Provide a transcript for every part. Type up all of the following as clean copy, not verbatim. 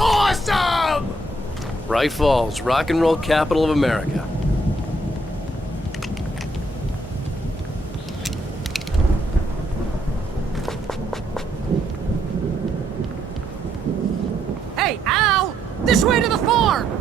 Awesome! Bright Falls, rock and roll capital of America. Hey, Al! This way to the farm!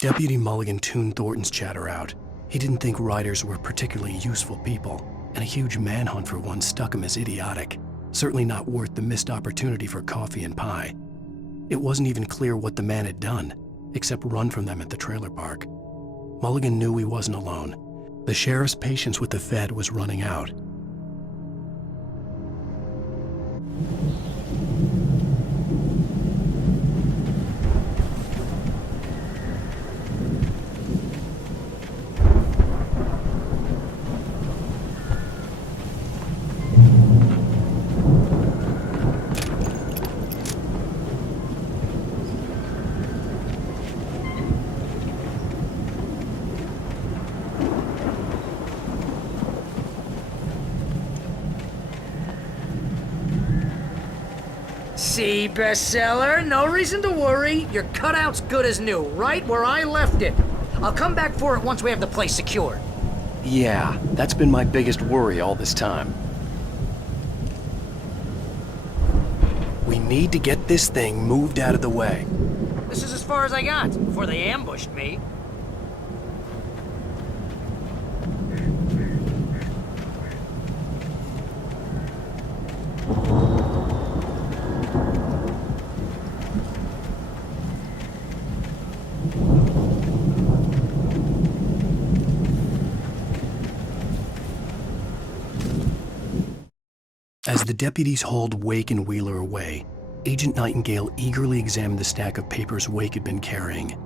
Deputy Mulligan tuned Thornton's chatter out. He didn't think riders were particularly useful people, and a huge manhunt for one struck him as idiotic. Certainly not worth the missed opportunity for coffee and pie. It wasn't even clear what the man had done, except run from them at the trailer park. Mulligan knew he wasn't alone. The sheriff's patience with the Fed was running out. See, bestseller? No reason to worry. Your cutout's good as new, right where I left it. I'll come back for it once we have the place secured. Yeah, that's been my biggest worry all this time. We need to get this thing moved out of the way. This is as far as I got before they ambushed me. As the deputies hauled Wake and Wheeler away, Agent Nightingale eagerly examined the stack of papers Wake had been carrying.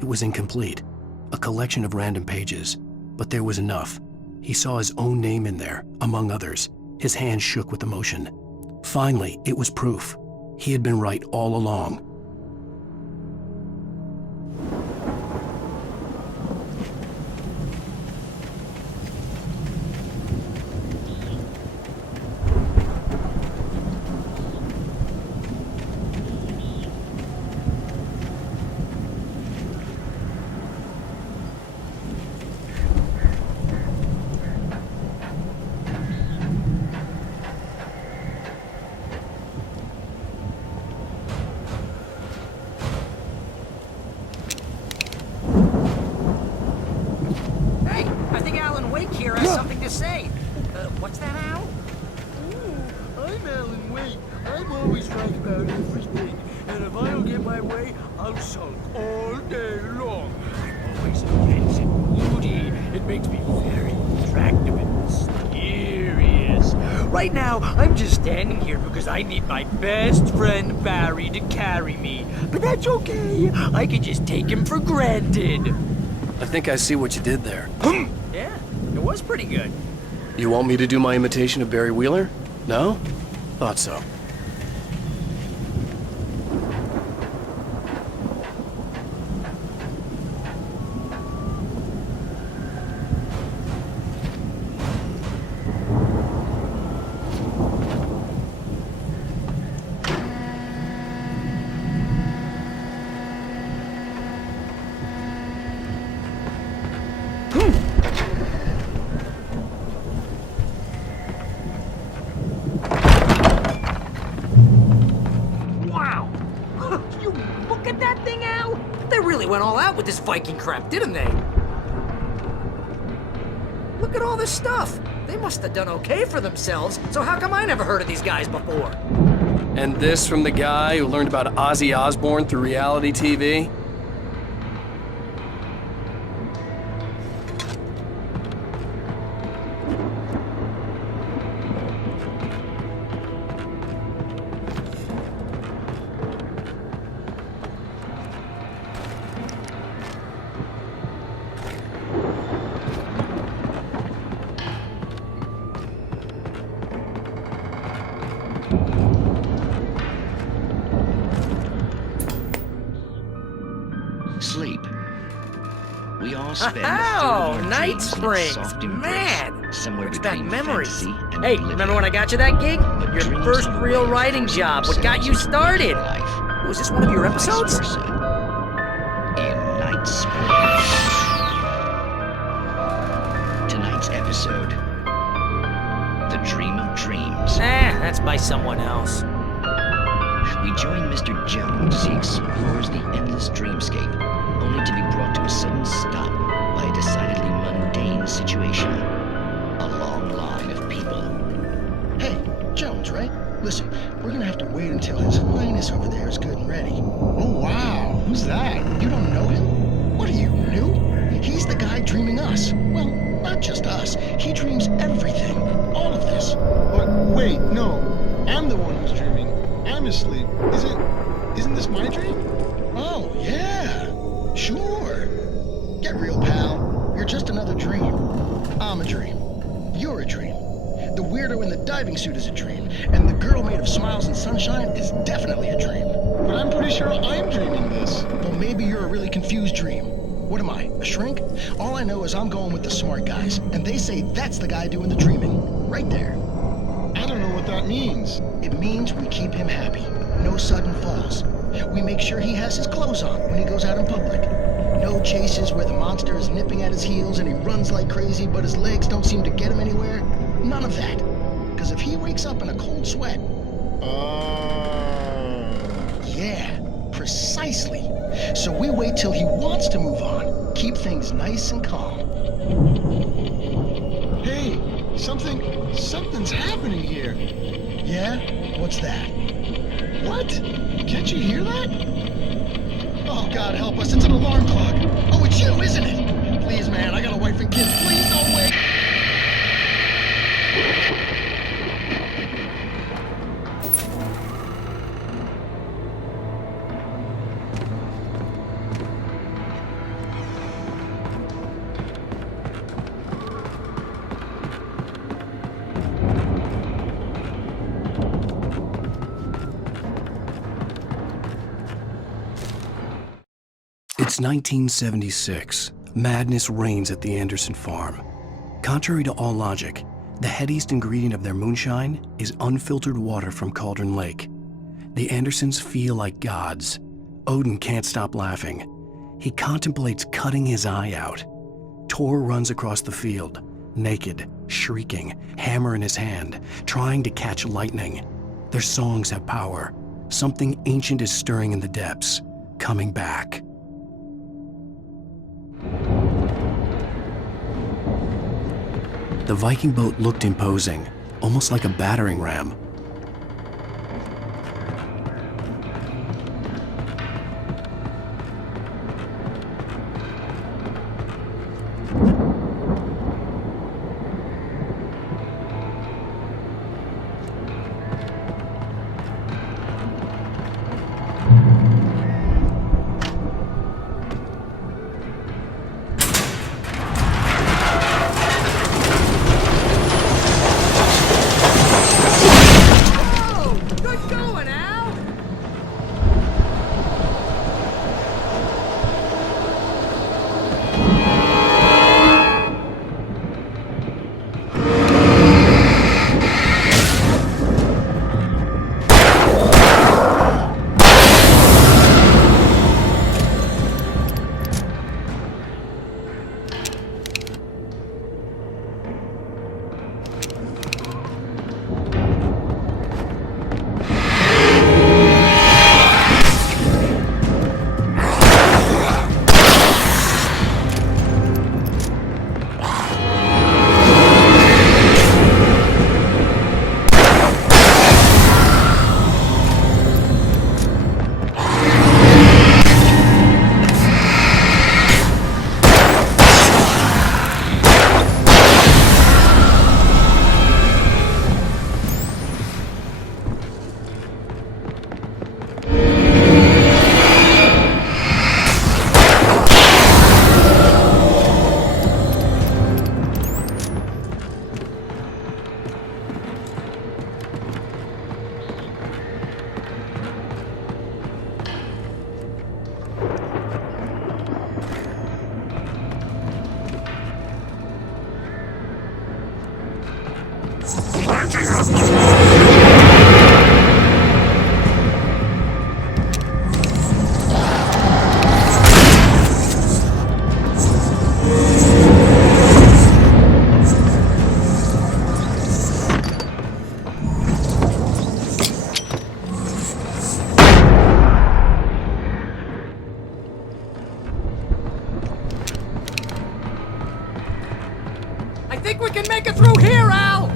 It was incomplete, a collection of random pages, but there was enough. He saw his own name in there, among others. His hands shook with emotion. Finally, it was proof. He had been right all along. Here has something to say. What's that, Al? I'm Alan Wake. I'm always right about everything. And if I don't get my way, I'll sulk all day long. I'm always intense and moody. It makes me very attractive and mysterious. Right now, I'm just standing here because I need my best friend Barry to carry me. But that's okay. I can just take him for granted. I think I see what you did there. Yeah, it was pretty good. You want me to do my imitation of Barry Wheeler? No? Thought so. Went all out with this Viking crap, didn't they? Look at all this stuff. They must have done okay for themselves, so how come I never heard of these guys before? And this from the guy who learned about Ozzy Osbourne through reality TV? all spend a third of Oh, our Night dreams in its Springs. soft embrace, Man, somewhere brings back between memories. fantasy and Hey, oblivion. remember when I got you that gig? But Your dreams first have a real way of writing forcing job. What got you themselves into started? life, Was this one of your vice episodes? versa. In Night Springs. Tonight's episode, The Dream of Dreams. That's by someone else. We join Mr. Jones as he explores the endless dreamscape, only to be brought to a sudden stop by a decidedly mundane situation. A long line of people. Hey, Jones, right? Listen, we're gonna have to wait until His Highness over there is good and ready. Oh, wow. Who's that? You don't know him? What are you, new? He's the guy dreaming us. Well, not just us. He dreams everything. All of this. But wait, no. I'm the one who's dreaming. I'm asleep. Isn't this my dream? Oh, yeah. Sure. Get real, pal. You're just another dream. I'm a dream. You're a dream. The weirdo in the diving suit is a dream. And the girl made of smiles and sunshine is definitely a dream. But I'm pretty sure I'm dreaming this. Well, maybe you're a really confused dream. What am I, a shrink? All I know is I'm going with the smart guys, and they say that's the guy doing the dreaming. Right there. I don't know what that means. It means we keep him happy. No sudden falls. We make sure he has his clothes on when he goes out in public. No chases where the monster is nipping at his heels and he runs like crazy, but his legs don't seem to get him anywhere. None of that. Because if he wakes up in a cold sweat... Yeah, precisely. So we wait till he wants to move on. Keep things nice and calm. Hey, something's happening here. Yeah? What's that? What? Can't you hear that? Oh, God help us, it's an alarm clock. Oh, it's you, isn't it? Please, man, I got a wife and kids. Please don't wait. It's 1976. Madness reigns at the Anderson farm. Contrary to all logic, the headiest ingredient of their moonshine is unfiltered water from Cauldron Lake. The Andersons feel like gods. Odin can't stop laughing. He contemplates cutting his eye out. Tor runs across the field, naked, shrieking, hammer in his hand, trying to catch lightning. Their songs have power. Something ancient is stirring in the depths, coming back. The Viking boat looked imposing, almost like a battering ram. I think we can make it through here, Al!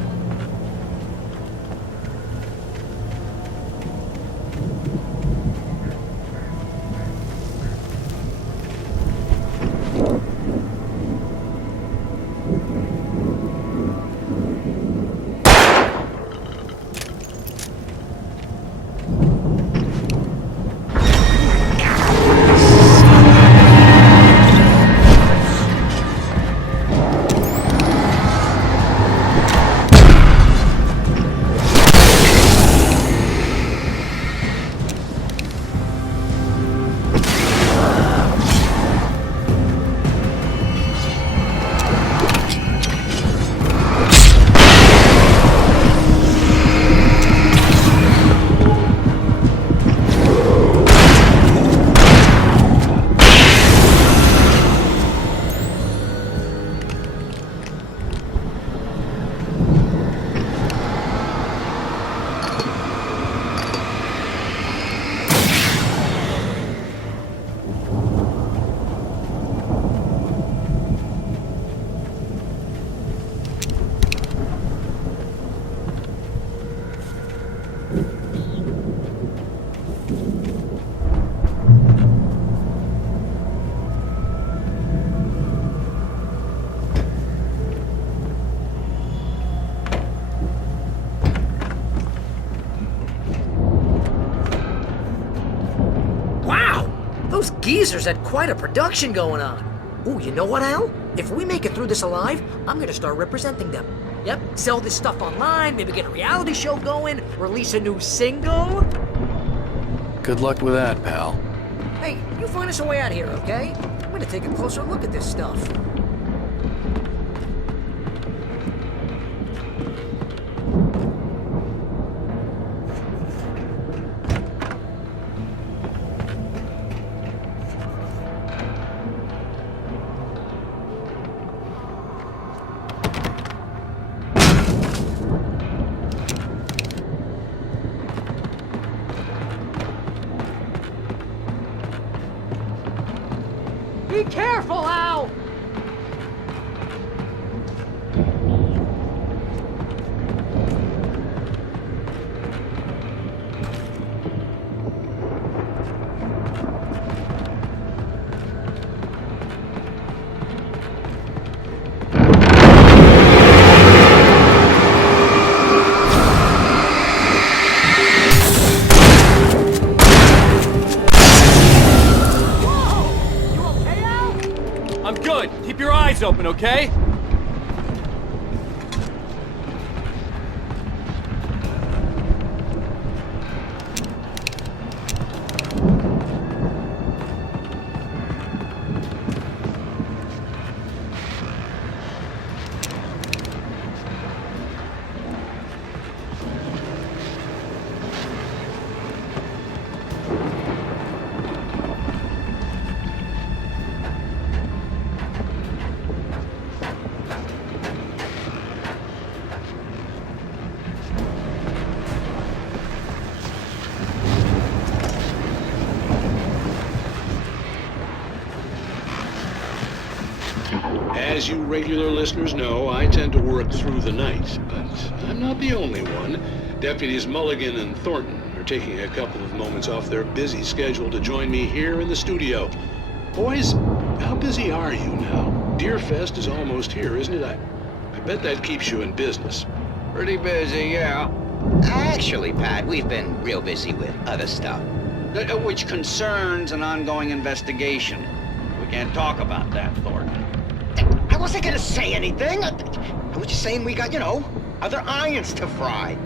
Those geezers had quite a production going on. Ooh, you know what, Al? If we make it through this alive, I'm gonna start representing them. Yep, sell this stuff online, maybe get a reality show going, release a new single. Good luck with that, pal. Hey, you find us a way out of here, okay? I'm gonna take a closer look at this stuff. Be careful, Al! I'm good. Keep your eyes open, okay? As you regular listeners know, I tend to work through the night, but I'm not the only one. Deputies Mulligan and Thornton are taking a couple of moments off their busy schedule to join me here in the studio. Boys, how busy are you now? Deerfest is almost here, isn't it? I bet that keeps you in business. Pretty busy, yeah. Actually, Pat, we've been real busy with other stuff, which concerns an ongoing investigation. We can't talk about that, Thornton. I wasn't gonna say anything. I was just saying we got, other irons to fry.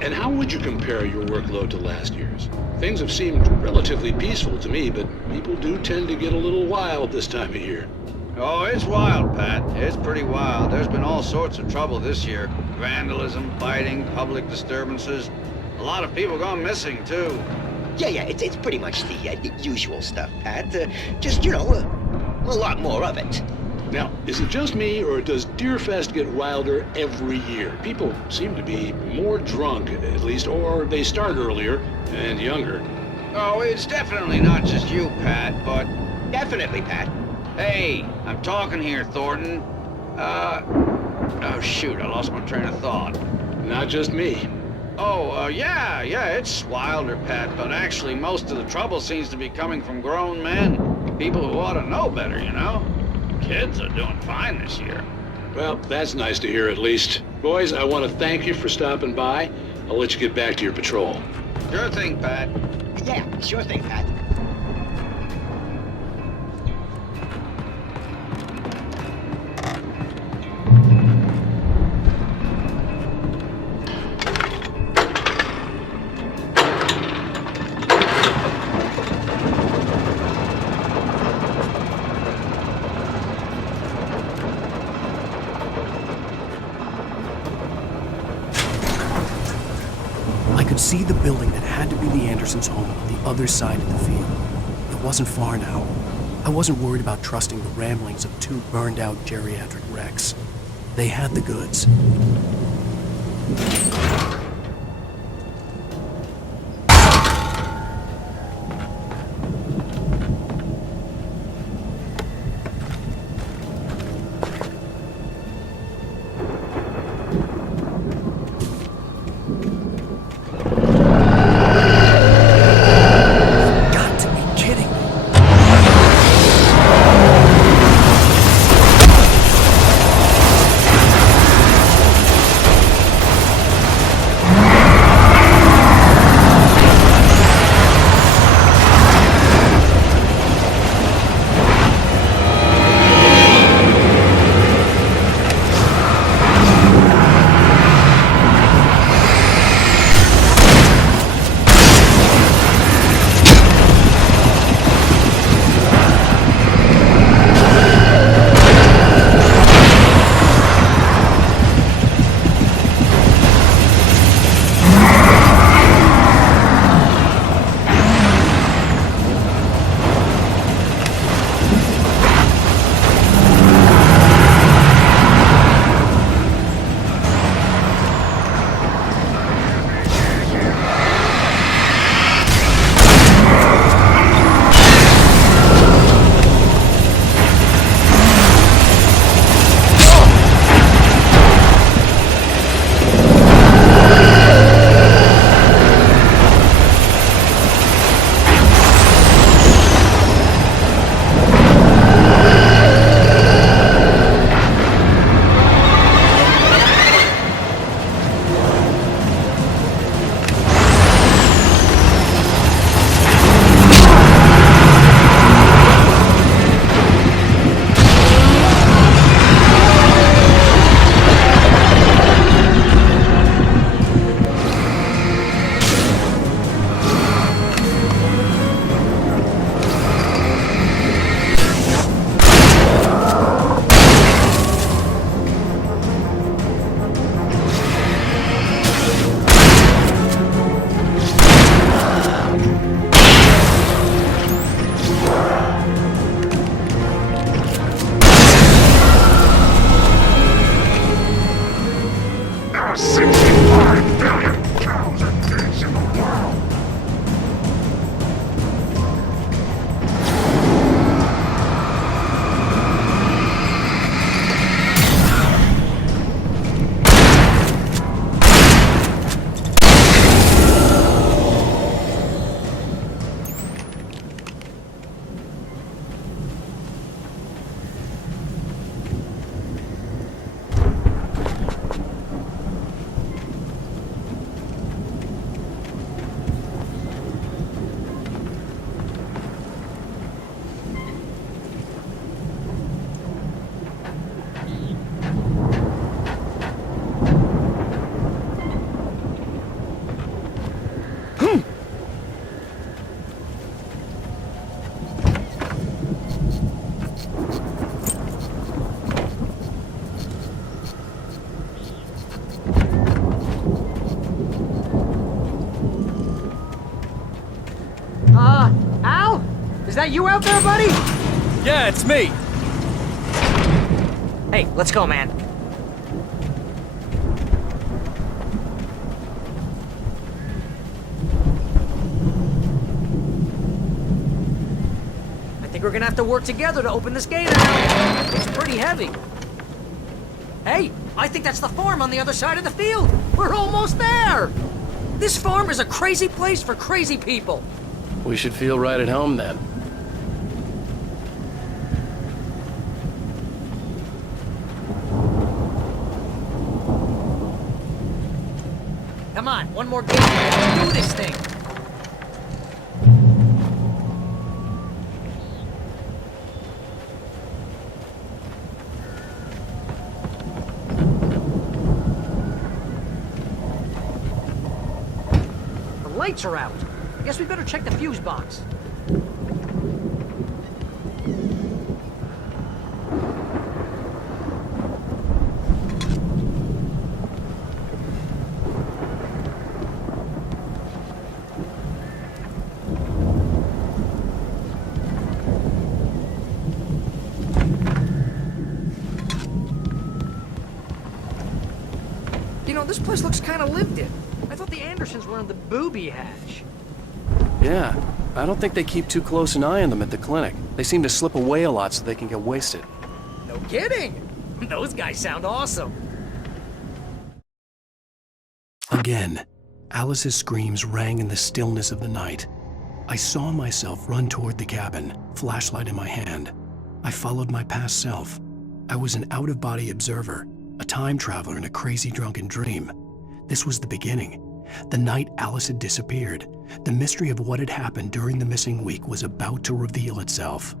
And how would you compare your workload to last year's? Things have seemed relatively peaceful to me, but people do tend to get a little wild this time of year. Oh, it's wild, Pat. It's pretty wild. There's been all sorts of trouble this year. Vandalism, fighting, public disturbances. A lot of people gone missing, too. Yeah, it's pretty much the usual stuff, Pat. Just, a lot more of it. Now, is it just me, or does Deerfest get wilder every year? People seem to be more drunk, at least, or they start earlier and younger. Oh, it's definitely not just you, Pat, but... Definitely, Pat. Hey, I'm talking here, Thornton. Oh, shoot, I lost my train of thought. Not just me. Oh, yeah, it's wilder, Pat, but actually most of the trouble seems to be coming from grown men. People who ought to know better, Kids are doing fine this year. Well, that's nice to hear at least. Boys, I want to thank you for stopping by. I'll let you get back to your patrol. Sure thing, Pat. Yeah, sure thing, Pat. I could see the building that had to be the Andersons' home on the other side of the field. It wasn't far now. I wasn't worried about trusting the ramblings of two burned-out geriatric wrecks. They had the goods. that you out there, buddy? Yeah, it's me. Hey, let's go, man. I think we're gonna have to work together to open this gate out. It's pretty heavy. Hey, I think that's the farm on the other side of the field. We're almost there. This farm is a crazy place for crazy people. We should feel right at home then. Come on, one more game. Let's do this thing. The lights are out. Guess we better check the fuse box. You know, this place looks kind of lived in. I thought the Andersons were in the booby hatch. Yeah, I don't think they keep too close an eye on them at the clinic. They seem to slip away a lot so they can get wasted. No kidding. Those guys sound awesome. Again, Alice's screams rang in the stillness of the night. I saw myself run toward the cabin, flashlight in my hand. I followed my past self. I was an out-of-body observer, a time traveler in a crazy drunken dream. This was the beginning. The night Alice had disappeared. The mystery of what had happened during the missing week was about to reveal itself.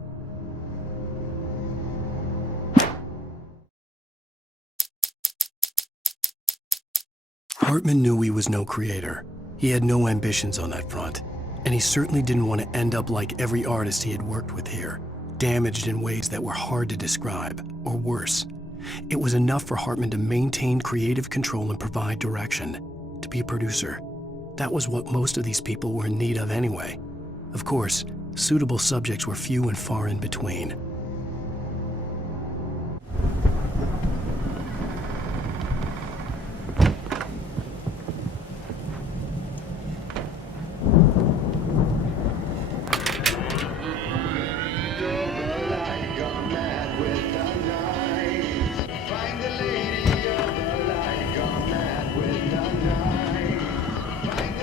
Hartman knew he was no creator. He had no ambitions on that front, and he certainly didn't want to end up like every artist he had worked with here, damaged in ways that were hard to describe, or worse. It was enough for Hartman to maintain creative control and provide direction, to be a producer. That was what most of these people were in need of anyway. Of course, suitable subjects were few and far in between.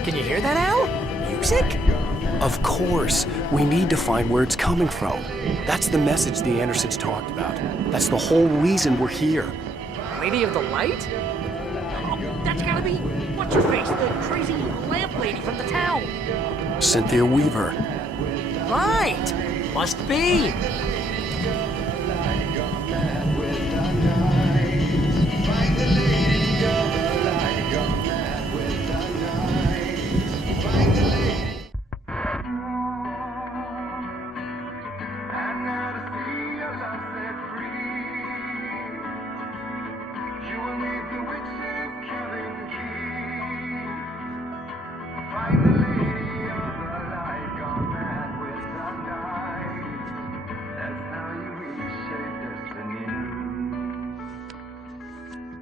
Can you hear that, Al? Music? Of course, we need to find where it's coming from. That's the message the Andersons talked about. That's the whole reason we're here. Lady of the Light? Oh, that's gotta be, what's her face? The crazy lamp lady from the town. Cynthia Weaver. Right. Must be.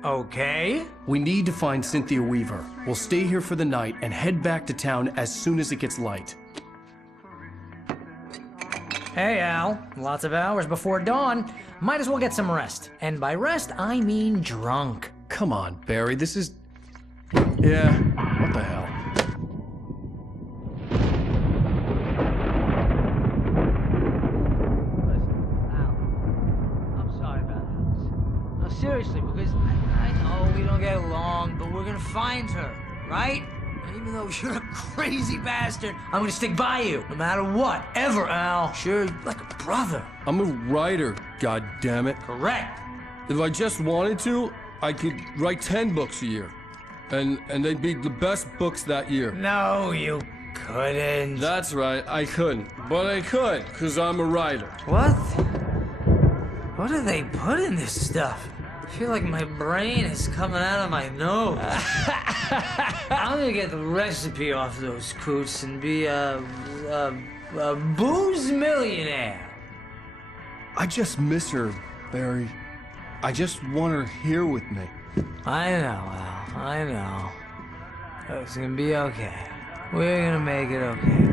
Okay. We need to find Cynthia Weaver. We'll stay here for the night and head back to town as soon as it gets light. Hey, Al. Lots of hours before dawn. Might as well get some rest. And by rest, I mean drunk. Come on, Barry, this is... Yeah, what the hell? I'm sorry about this. No, seriously, because I know we don't get along, but we're gonna find her, right? And even though you're a crazy bastard, I'm gonna stick by you, no matter what, ever, Al. Sure, like a brother. I'm a writer, goddammit. Correct. If I just wanted to, I could write 10 books a year. And they'd be the best books that year. No, you couldn't. That's right, I couldn't. But I could, because I'm a writer. What? What do they put in this stuff? I feel like my brain is coming out of my nose. I'm gonna get the recipe off those coots and be, A booze millionaire. I just miss her, Barry. I just want her here with me. I know, Al. I know. It's gonna be okay. We're gonna make it okay.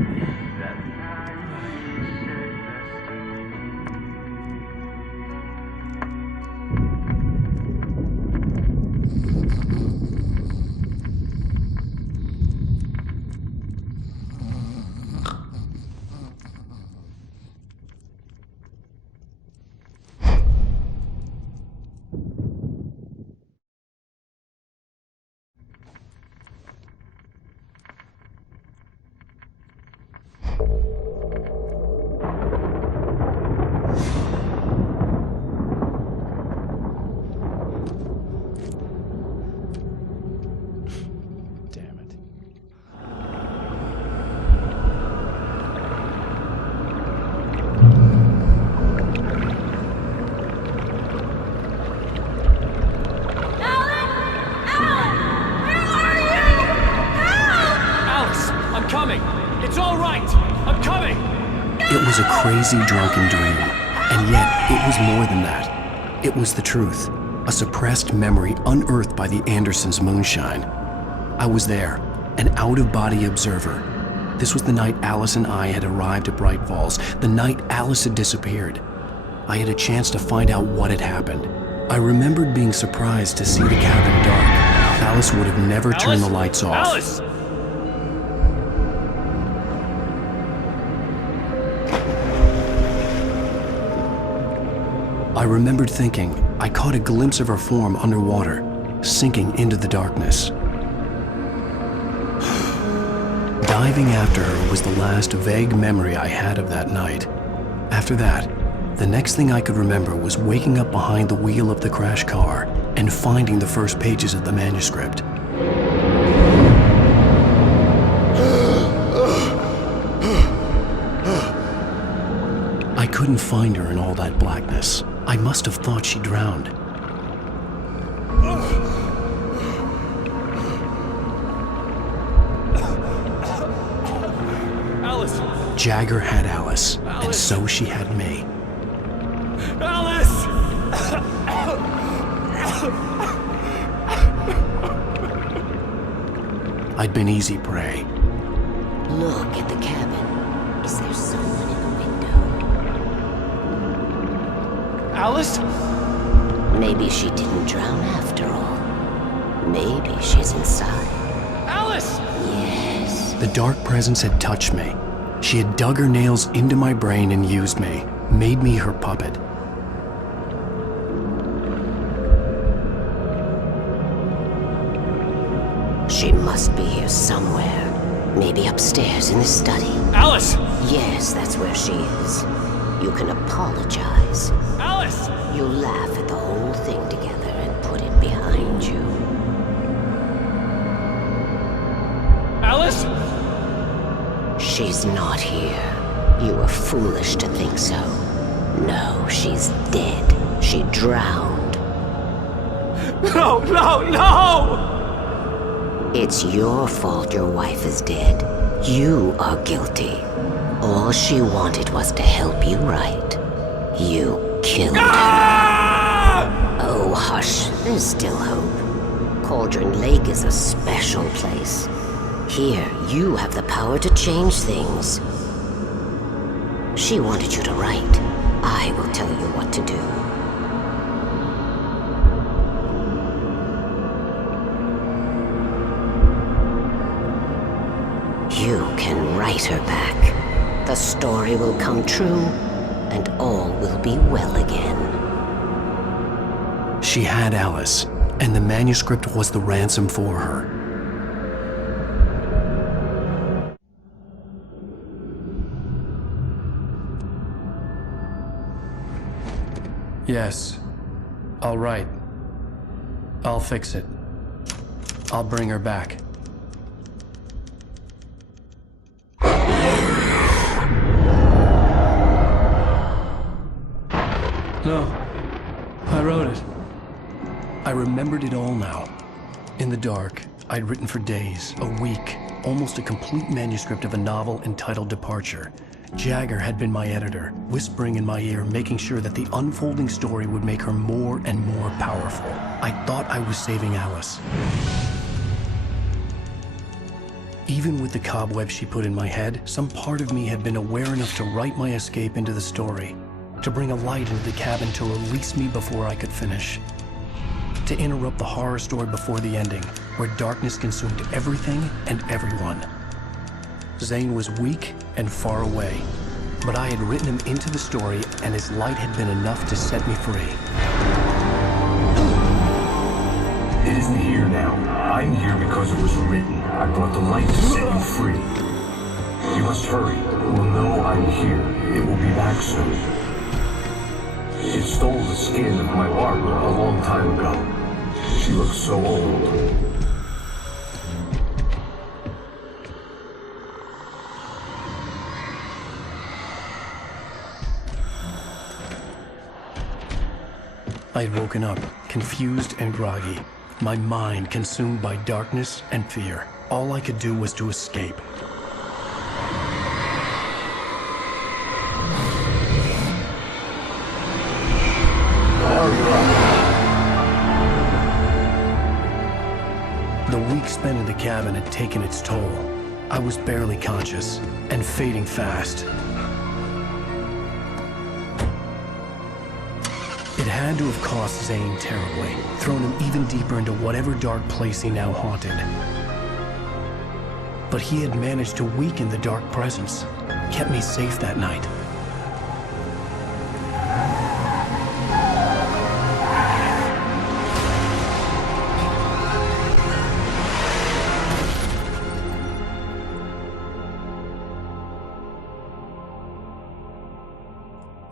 Damn it. Alice, I'm coming. It's all right. I'm coming. It was a crazy drunken dream, and yet it was more than that. It was the truth, a suppressed memory unearthed by the Andersons' moonshine. I was there, an out-of-body observer. This was the night Alice and I had arrived at Bright Falls, the night Alice had disappeared. I had a chance to find out what had happened. I remembered being surprised to see the cabin dark. Alice would have never turned the lights off. Alice! I remembered thinking I caught a glimpse of her form underwater, sinking into the darkness. Diving after her was the last vague memory I had of that night. After that, the next thing I could remember was waking up behind the wheel of the crash car and finding the first pages of the manuscript. I couldn't find her in all that blackness. I must have thought she drowned. Alice! Jagger had Alice, and so she had me. Alice! I'd been easy prey. Look at the cabin. Is there someone in the window? Alice? Maybe she didn't drown after all. Maybe she's inside. Alice! Yes. The dark presence had touched me. She had dug her nails into my brain and used me, made me her puppet. She must be here somewhere. Maybe upstairs in the study. Alice! Yes, that's where she is. You can apologize. Alice! You laugh at the whole thing together and put it behind you. Alice? She's not here. You were foolish to think so. No, she's dead. She drowned. No, no, no! It's your fault your wife is dead. You are guilty. All she wanted was to help you right. You killed her. Oh, hush. There's still hope. Cauldron Lake is a special place. Here, you have the power to change things. She wanted you to write. I will tell you what to do. You can write her back. The story will come true, and all will be well again. She had Alice, and the manuscript was the ransom for her. Yes, I'll write. I'll fix it. I'll bring her back. No, I wrote it. I remembered it all now. In the dark, I'd written for days, a week, almost a complete manuscript of a novel entitled Departure. Jagger had been my editor, whispering in my ear, making sure that the unfolding story would make her more and more powerful. I thought I was saving Alice. Even with the cobweb she put in my head, some part of me had been aware enough to write my escape into the story, to bring a light into the cabin to release me before I could finish, to interrupt the horror story before the ending, where darkness consumed everything and everyone. Zane was weak and far away, but I had written him into the story, and his light had been enough to set me free. It isn't here now. I'm here because it was written. I brought the light to set you free. You must hurry. It will know I'm here. It will be back soon. It stole the skin of my Barbara a long time ago. She looks so old. I had woken up, confused and groggy, my mind consumed by darkness and fear. All I could do was to escape. The week spent in the cabin had taken its toll. I was barely conscious, and fading fast. It had to have cost Zane terribly, thrown him even deeper into whatever dark place he now haunted. But he had managed to weaken the dark presence, kept me safe that night.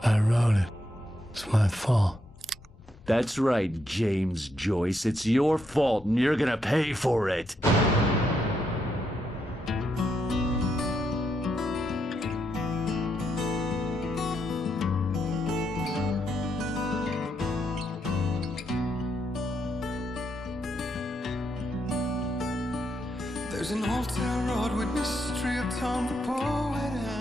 I wrote it. It's my fault. That's right, James Joyce. It's your fault, and you're gonna pay for it. There's an old town road with mystery uptown the poet.